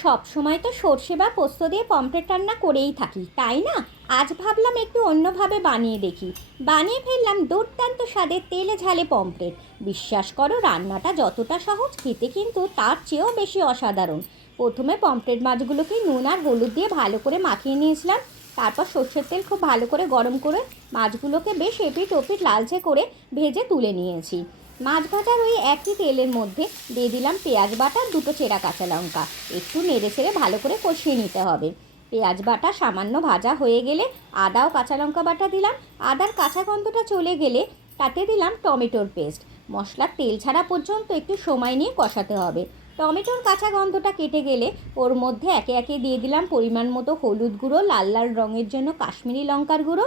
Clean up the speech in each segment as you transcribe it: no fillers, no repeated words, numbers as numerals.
সব সময় তো সর্ষে বা পোস্ত দিয়ে পমফ্রেট রান্না করেই থাকি, তাই না? আজ ভাবলাম একটু অন্যভাবে বানিয়ে দেখি। বানিয়ে ফেললাম দুর্দান্ত স্বাদের তেলে ঝালে পমফ্রেট। বিশ্বাস করো, রান্নাটা যতটা সহজ, খেতে কিন্তু তার চেয়েও বেশি অসাধারণ। প্রথমে পমফ্রেট মাছগুলোকে নুন আর হলুদ দিয়ে ভালো করে মাখিয়ে নিয়েছিলাম। তারপর সর্ষের তেল খুব ভালো করে গরম করে মাছগুলোকে বেশ এপিট ওপিট লালচে করে ভেজে তুলে নিয়েছি। মাছ ভাজার ওই একই তেলের মধ্যে দিয়ে দিলাম পেঁয়াজ বাটা, দুটো চেরা কাঁচা লঙ্কা। একটু নেড়ে ছেড়ে ভালো করে কষিয়ে নিতে হবে। পেঁয়াজ বাটা সামান্য ভাজা হয়ে গেলে আদা ও কাঁচা লঙ্কা বাটা দিলাম। আদার কাঁচা গন্ধটা চলে গেলে তাতে দিলাম টমেটোর পেস্ট। মশলার তেল ছাড়া পর্যন্ত একটু সময় নিয়ে কষাতে হবে। টমেটোর কাঁচা গন্ধটা কেটে গেলে ওর মধ্যে একে একে দিয়ে দিলাম পরিমাণ মতো হলুদ গুঁড়ো, লাল লাল রঙের জন্য কাশ্মীরি লঙ্কার গুঁড়ো,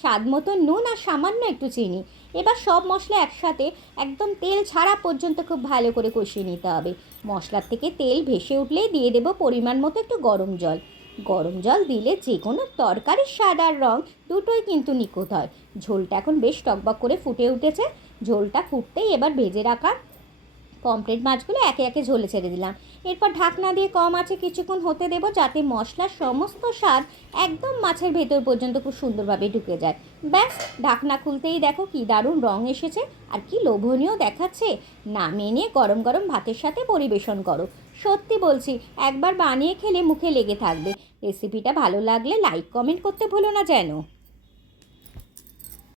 স্বাদ মতো নুন আর সামান্য একটু চিনি। এবার সব মশলা একসাথে একদম তেল ছাড়া পর্যন্ত খুব ভালো করে কষিয়ে নিতে হবে। মশলার থেকে তেল ভেসে উঠলেই দিয়ে দেবো পরিমাণ মতো একটু গরম জল। গরম জল দিলে যে কোনো তরকারির স্বাদ আর রঙ দুটোই কিন্তু নিখুঁত হয়। ঝোলটা এখন বেশ টকবক করে ফুটে উঠেছে। ঝোলটা ফুটতেই এবার ভেজে রাখা পমফ্রেট মাছগুলো একে একে ঝোলে ছেড়ে দিলাম। এরপর ঢাকনা দিয়ে কম আঁচে কিছুক্ষণ হতে দেবো, যাতে মশলার সমস্ত স্বাদ একদম মাছের ভেতর পর্যন্ত খুব সুন্দরভাবে ঢুকে যায়। ব্যাস, ঢাকনা খুলতেই দেখো কি দারুণ রং এসেছে আর কি লোভনীয় দেখাচ্ছে। নামিয়ে নিয়ে গরম গরম ভাতের সাথে পরিবেশন করো। সত্যি বলছি, একবার বানিয়ে খেলে মুখে লেগে থাকবে। রেসিপিটা ভালো লাগলে লাইক কমেন্ট করতে ভুলো না যেন।